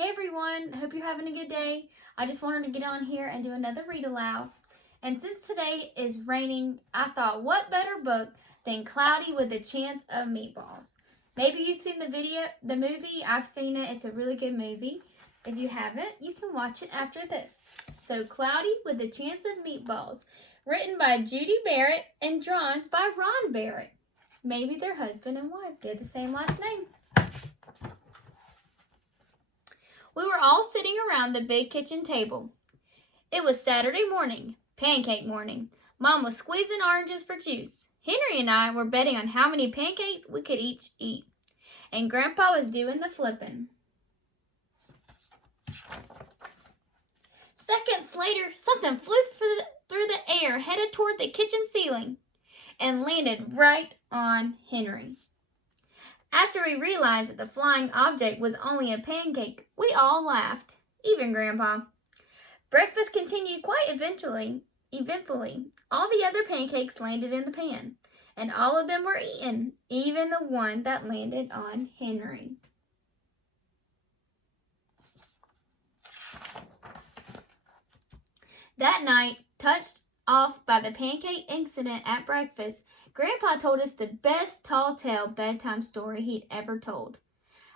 Hey everyone, hope you're having a good day. I just wanted to get on here and do another read aloud. And since today is raining, I thought what better book than Cloudy with a Chance of Meatballs. Maybe you've seen the movie. I've seen it. It's a really good movie. If you haven't, you can watch it after this. So Cloudy with a Chance of Meatballs, written by Judy Barrett and drawn by Ron Barrett. Maybe their husband and wife did the same last name. We were all sitting around the big kitchen table. It was Saturday morning, pancake morning. Mom was squeezing oranges for juice. Henry and I were betting on how many pancakes we could each eat. And Grandpa was doing the flipping. Seconds later, something flew through the air, headed toward the kitchen ceiling, and landed right on Henry. After we realized that the flying object was only a pancake, we all laughed, even Grandpa. Breakfast continued quite eventfully. All the other pancakes landed in the pan, and all of them were eaten, even the one that landed on Henry. That night, touched off by the pancake incident at breakfast, Grandpa told us the best tall tale bedtime story he'd ever told.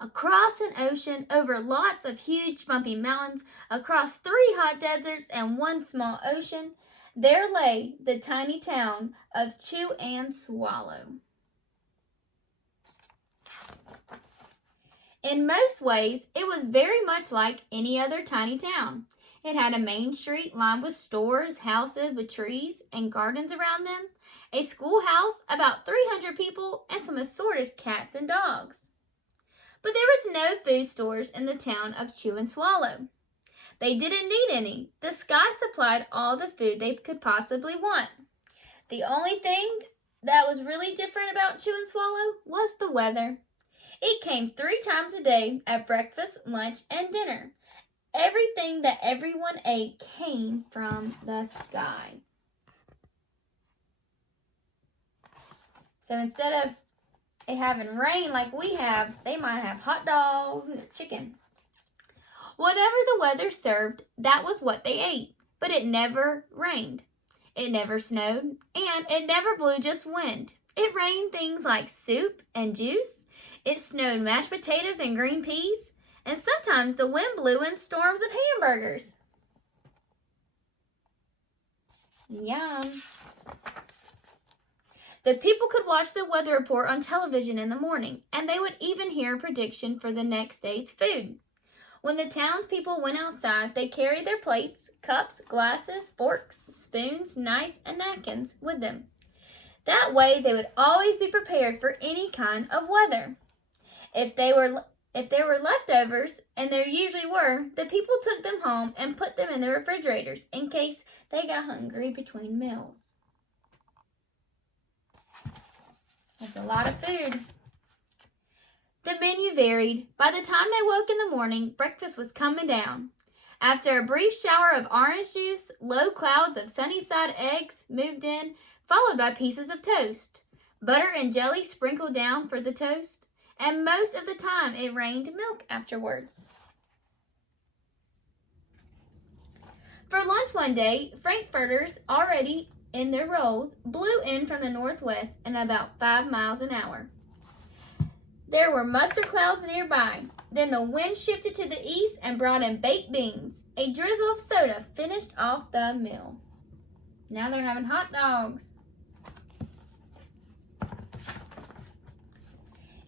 Across an ocean, over lots of huge bumpy mountains, across 3 hot deserts and 1 small ocean, there lay the tiny town of Chew and Swallow. In most ways, it was very much like any other tiny town. It had a main street lined with stores, houses with trees and gardens around them, a schoolhouse, about 300 people, and some assorted cats and dogs. But there was no food stores in the town of Chew and Swallow. They didn't need any. The sky supplied all the food they could possibly want. The only thing that was really different about Chew and Swallow was the weather. It came 3 times a day at breakfast, lunch, and dinner. Everything that everyone ate came from the sky. So instead of it having rain like we have, they might have hot dogs or chicken. Whatever the weather served, that was what they ate. But it never rained. It never snowed. And it never blew just wind. It rained things like soup and juice. It snowed mashed potatoes and green peas. And sometimes the wind blew in storms of hamburgers. Yum. The people could watch the weather report on television in the morning, and they would even hear a prediction for the next day's food. When the townspeople went outside, they carried their plates, cups, glasses, forks, spoons, knives, and napkins with them. That way, they would always be prepared for any kind of weather. If there were leftovers, and there usually were, the people took them home and put them in the refrigerators in case they got hungry between meals. That's a lot of food. The menu varied. By the time they woke in the morning, breakfast was coming down. After a brief shower of orange juice, low clouds of sunny-side eggs moved in, followed by pieces of toast. Butter and jelly sprinkled down for the toast. And most of the time it rained milk afterwards. For lunch one day, frankfurters, already in their rolls, blew in from the northwest at about 5 miles an hour. There were mustard clouds nearby. Then the wind shifted to the east and brought in baked beans. A drizzle of soda finished off the meal. Now they're having hot dogs.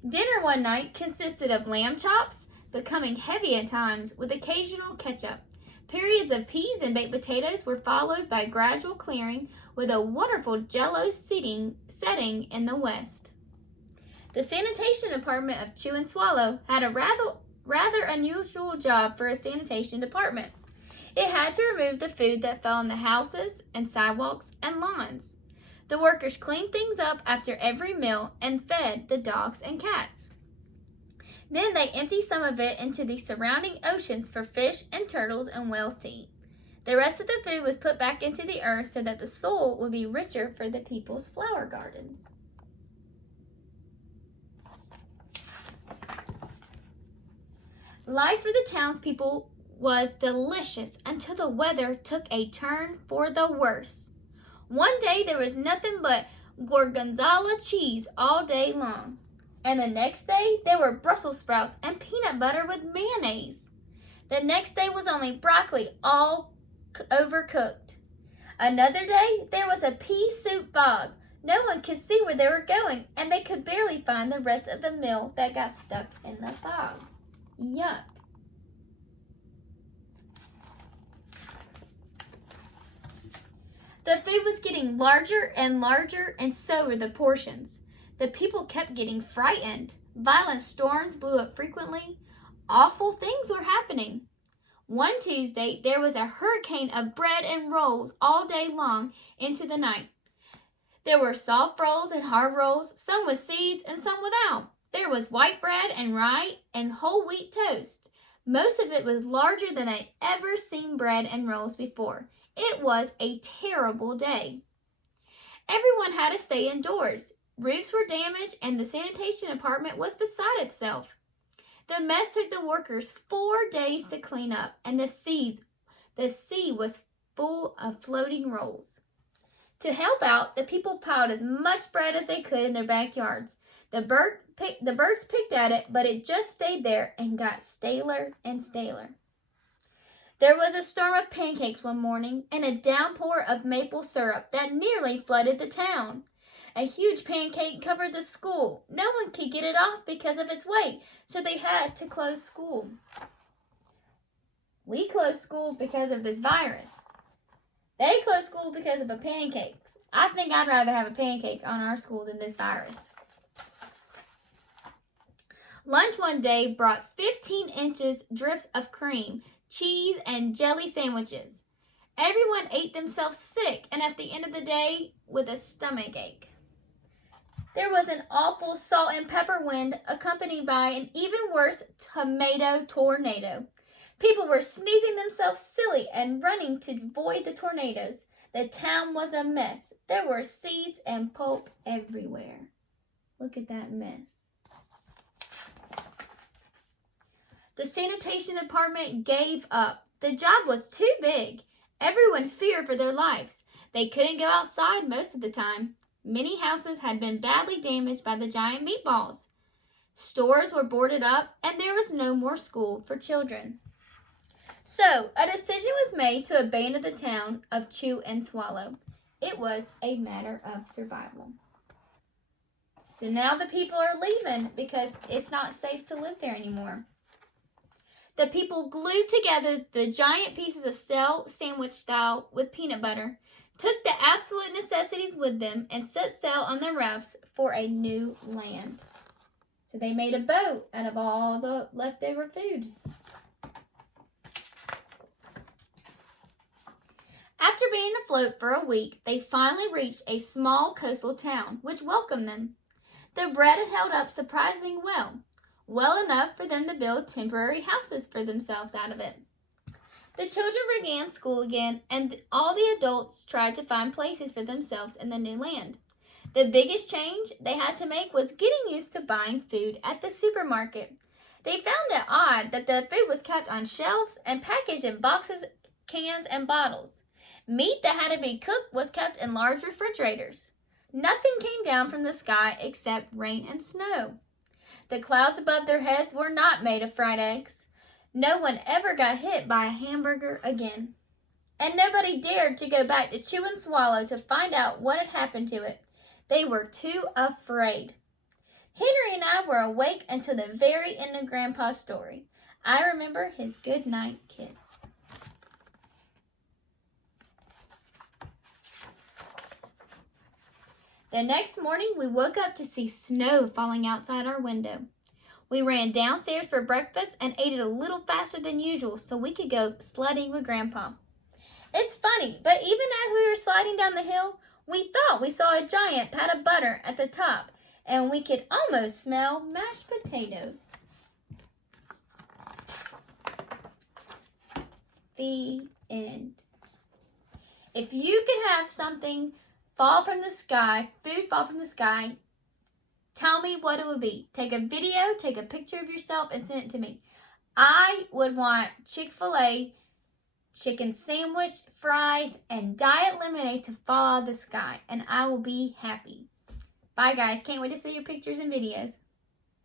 Dinner one night consisted of lamb chops, becoming heavy at times, with occasional ketchup. Periods of peas and baked potatoes were followed by gradual clearing with a wonderful jello setting in the west. The sanitation department of Chew and Swallow had a rather unusual job for a sanitation department. It had to remove the food that fell on the houses and sidewalks and lawns. The workers cleaned things up after every meal and fed the dogs and cats. Then they emptied some of it into the surrounding oceans for fish and turtles and whales to eat. The rest of the food was put back into the earth so that the soil would be richer for the people's flower gardens. Life for the townspeople was delicious until the weather took a turn for the worse. One day there was nothing but gorgonzola cheese all day long. And the next day there were Brussels sprouts and peanut butter with mayonnaise. The next day was only broccoli all overcooked. Another day there was a pea soup fog. No one could see where they were going, and they could barely find the rest of the meal that got stuck in the fog. Yuck. The food was getting larger and larger, and so were the portions. The people kept getting frightened. Violent storms blew up frequently. Awful things were happening. One Tuesday, there was a hurricane of bread and rolls all day long into the night. There were soft rolls and hard rolls, some with seeds and some without. There was white bread and rye and whole wheat toast. Most of it was larger than I'd ever seen bread and rolls before. It was a terrible day. Everyone had to stay indoors. Roofs were damaged and the sanitation department was beside itself. The mess took the workers 4 days to clean up, and the sea was full of floating rolls. To help out, the people piled as much bread as they could in their backyards. The birds picked at it, but it just stayed there and got staler and staler. There was a storm of pancakes one morning and a downpour of maple syrup that nearly flooded the town. A huge pancake covered the school. No one could get it off because of its weight, so they had to close school. We closed school because of this virus. They closed school because of a pancake. I think I'd rather have a pancake on our school than this virus. Lunch one day brought 15-inch drifts of cream, cheese, and jelly sandwiches. Everyone ate themselves sick and at the end of the day with a stomach ache. There was an awful salt and pepper wind accompanied by an even worse tomato tornado. People were sneezing themselves silly and running to avoid the tornadoes. The town was a mess. There were seeds and pulp everywhere. Look at that mess. The sanitation department gave up. The job was too big. Everyone feared for their lives. They couldn't go outside most of the time. Many houses had been badly damaged by the giant meatballs. Stores were boarded up, and there was no more school for children. So, a decision was made to abandon the town of Chew and Swallow. It was a matter of survival. So now the people are leaving because it's not safe to live there anymore. The people glued together the giant pieces of stale sandwich style with peanut butter, took the absolute necessities with them, and set sail on their rafts for a new land. So they made a boat out of all the leftover food. After being afloat for a week, they finally reached a small coastal town, which welcomed them. The bread had held up surprisingly well enough for them to build temporary houses for themselves out of it. The children began school again, and all the adults tried to find places for themselves in the new land. The biggest change they had to make was getting used to buying food at the supermarket. They found it odd that the food was kept on shelves and packaged in boxes, cans, and bottles. Meat that had to be cooked was kept in large refrigerators. Nothing came down from the sky except rain and snow. The clouds above their heads were not made of fried eggs. No one ever got hit by a hamburger again. And nobody dared to go back to Chew and Swallow to find out what had happened to it. They were too afraid. Henry and I were awake until the very end of Grandpa's story. I remember his good night kiss. The next morning, we woke up to see snow falling outside our window. We ran downstairs for breakfast and ate it a little faster than usual so we could go sledding with Grandpa. It's funny, but even as we were sliding down the hill, we thought we saw a giant pat of butter at the top, and we could almost smell mashed potatoes. The end. If you could have something fall from the sky, food fall from the sky, tell me what it would be. Take a video, take a picture of yourself, and send it to me. I would want Chick-fil-A chicken sandwich, fries, and diet lemonade to fall out of the sky, and I will be happy. Bye, guys. Can't wait to see your pictures and videos.